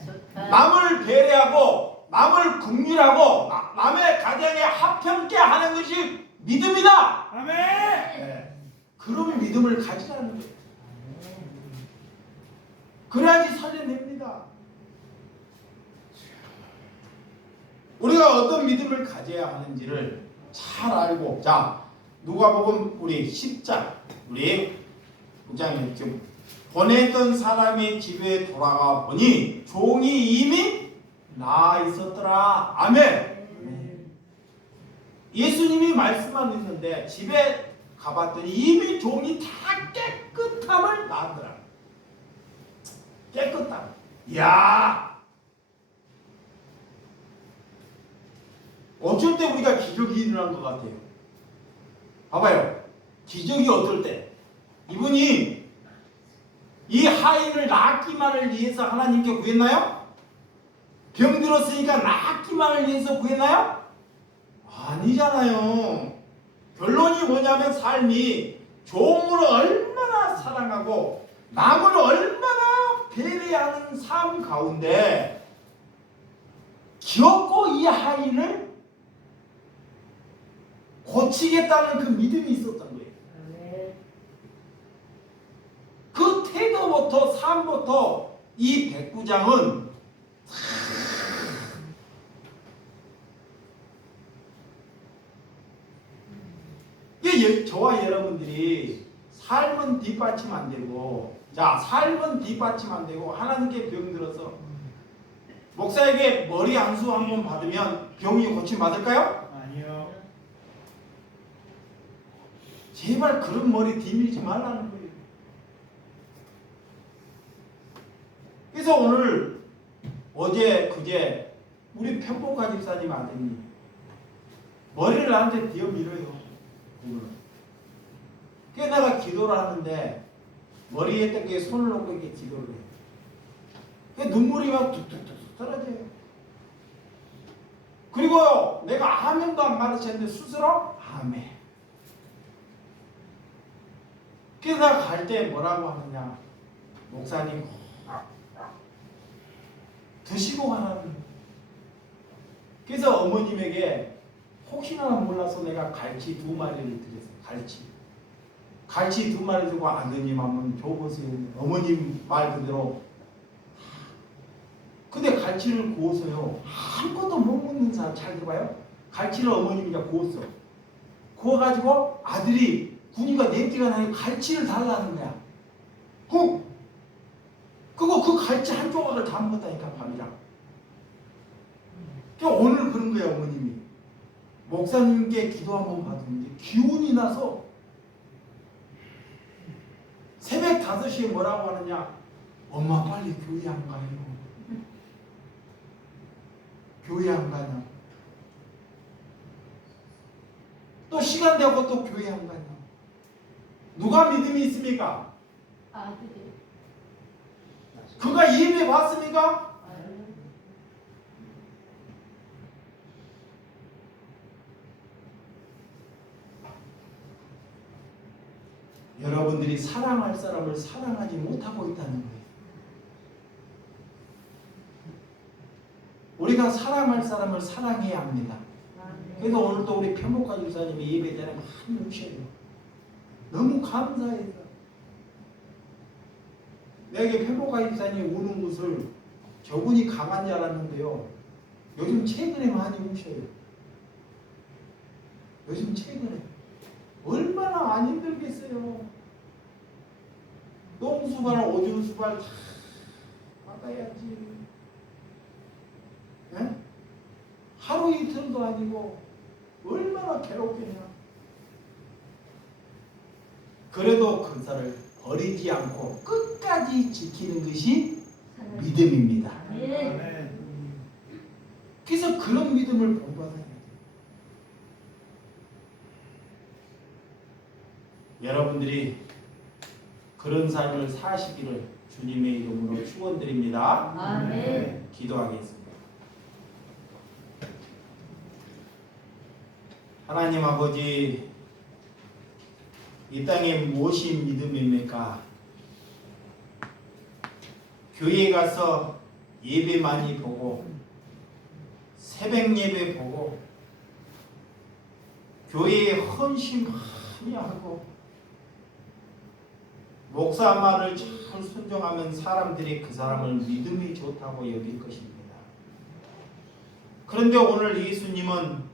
좋다. 남을 배려하고 남을 긍휼하고 남의 가정에 합평케 하는 것이 믿음이다. 아멘. 네. 그런 믿음을 가지라는 거예요. 그래야지 살려냅니다. 우리가 어떤 믿음을 가져야 하는지를 잘 알고. 자, 누가복음 우리 10장 우리 국장님 지금 보냈던 사람의 집에 돌아가 보니 종이 이미 나아 있었더라. 아멘. 예수님이 말씀하셨는데 집에 가봤더니 이미 종이 다 깨끗함을 나더라. 깨끗함. 이야. 어쩔 때 우리가 기적이 일어난 것 같아요. 봐봐요. 기적이 어떨 때? 이분이 이 하인을 낫기만을 위해서 하나님께 구했나요? 병들었으니까 낫기만을 위해서 구했나요? 아니잖아요. 결론이 뭐냐면 삶이 종을 얼마나 사랑하고 남을 얼마나 배려하는 삶 가운데 기어코 이 하인을 고치겠다는 그 믿음이 있었던 거예요. 그 태도부터 삶부터 이 백부장은 이게 저와 여러분들이 삶은 뒷받침 안 되고, 자, 삶은 뒷받침 안 되고 하나님께 병들어서 목사에게 머리 안수 한번 받으면 병이 고침 받을까요? 아니요. 제발 그런 머리 디밀지 말라는 거예요. 그래서 오늘 어제 그제 우리 편복화 집사님 아드님이 머리를 나한테 뒤어 밀어요. 오늘. 그래서 내가 기도를 하는데 머리에 딱 손을 놓고 이렇게 기도를 해요. 그 눈물이 막 툭툭툭 떨어져요. 그리고요, 내가 아멘도 안 말했는데 스스로 아멘. 그래서 내가 갈 때 뭐라고 하느냐, 목사님 드시고 가라는 거예요. 그래서 어머님에게 혹시나 몰라서 내가 갈치 2마리를 드렸어요. 갈치 2마리 들고 아드님 한번 줘보세요. 어머님 말 그대로. 근데 갈치를 구워서요, 아무것도 못 먹는 사람, 잘 들어봐요. 갈치를 어머님이 구웠어. 구워가지고 아들이 군이가 냄새가 나니 갈치를 달라는 거야. 그거 그 갈치 한 조각을 다 먹었다니까, 밥이랑. 그러니까 오늘 그런 거야, 어머님이. 목사님께 기도 한번 받았는데 기운이 나서 새벽 5시에 뭐라고 하느냐, 엄마 빨리 교회 안 가요. 교회 안 가냐. 또 시간 되고 또 교회 안 가냐. 누가 믿음이 있습니까? 아들이. 그가 예배 받습니까? 여러분들이 사랑할 사람을 사랑하지 못하고 있다는 거예요. 우리가 사랑할 사람을 사랑해야 합니다. 그래서 오늘 또 우리 편복화 집사님이 예배 전에 많이 오셔요. 너무 감사해서. 내가 편복화 집사님이 오는 곳을 저분이 강한 줄 알았는데요, 요즘 최근에 많이 오셔요. 요즘 최근에. 얼마나 안 힘들겠어요. 똥수발, 오줌수발 다 받아야지. 네? 하루 이틀도 아니고 얼마나 괴롭겠냐. 그래도 그사를 버리지 않고 끝까지 지키는 것이 믿음입니다. 네. 그래서 그런 믿음을 본받아야 돼요. 여러분들이 그런 삶을 사시기를 주님의 이름으로 축원드립니다. 아멘. 기도하겠습니다. 하나님 아버지, 이 땅에 무엇이 믿음입니까? 교회에 가서 예배 많이 보고 새벽 예배 보고 교회에 헌신 많이 하고 목사 말을 잘 순종하면 사람들이 그 사람을 믿음이 좋다고 여길 것입니다. 그런데 오늘 예수님은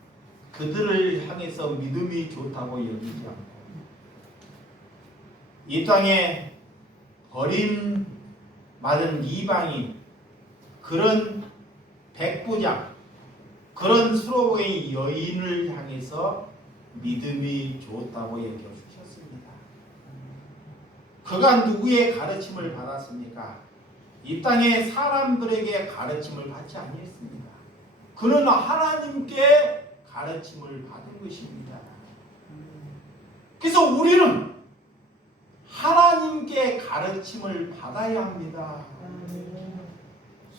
그들을 향해서 믿음이 좋다고 여기지 않고 이 땅에 버림받은 이방인, 그런 백부장, 그런 수로보의 여인을 향해서 믿음이 좋다고 여겨주셨습니다. 그가 누구의 가르침을 받았습니까? 이 땅의 사람들에게 가르침을 받지 아니했습니다. 그는 하나님께 가르침을 받은 것입니다. 그래서 우리는 하나님께 가르침을 받아야 합니다.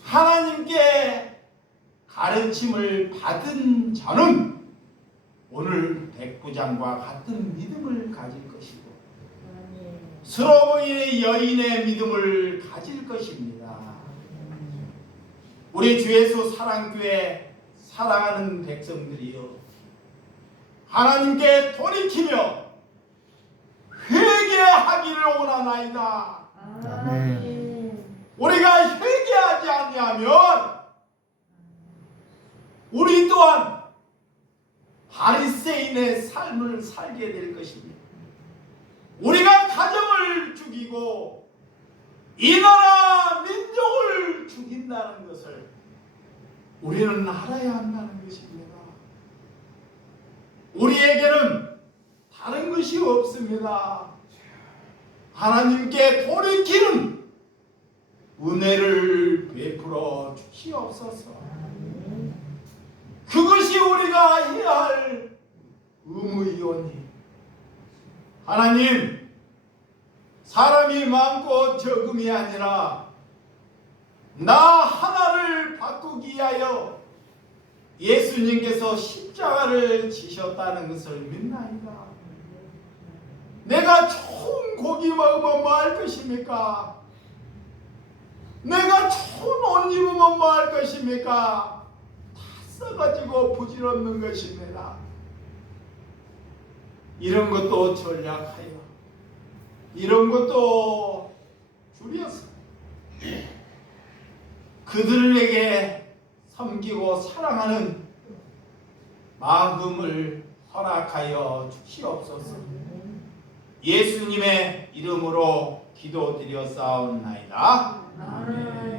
하나님께 가르침을 받은 자는 오늘 백부장과 같은 믿음을 가질 것이고 수로보의 여인의 믿음을 가질 것입니다. 우리 주 예수 사랑교회 사랑하는 백성들이여, 하나님께 돌이키며 회개하기를 원하나이다. 아멘. 우리가 회개하지 아니하면 우리 또한 바리새인의 삶을 살게 될 것입니다. 우리가 가정을 죽이고 이 나라 민족을 죽인다는 것을 우리는 알아야 한다는 것입니다. 우리에게는 다른 것이 없습니다. 하나님께 돌이키는 은혜를 베풀어 주시옵소서. 그것이 우리가 해야 할 의무이오니 하나님, 사람이 많고 적음이 아니라 나 하나를 바꾸기 위하여 예수님께서 십자가를 지셨다는 것을 믿나이다. 내가 좋은 고기 먹으면 뭐 할 것입니까? 내가 좋은 옷 입으면 뭐 할 것입니까? 다 써가지고 부질없는 것입니다. 이런 것도 전략하여, 이런 것도 줄여서 그들에게 섬기고 사랑하는 마음을 허락하여 주시옵소서. 예수님의 이름으로 기도드려 싸움나이다. 아멘.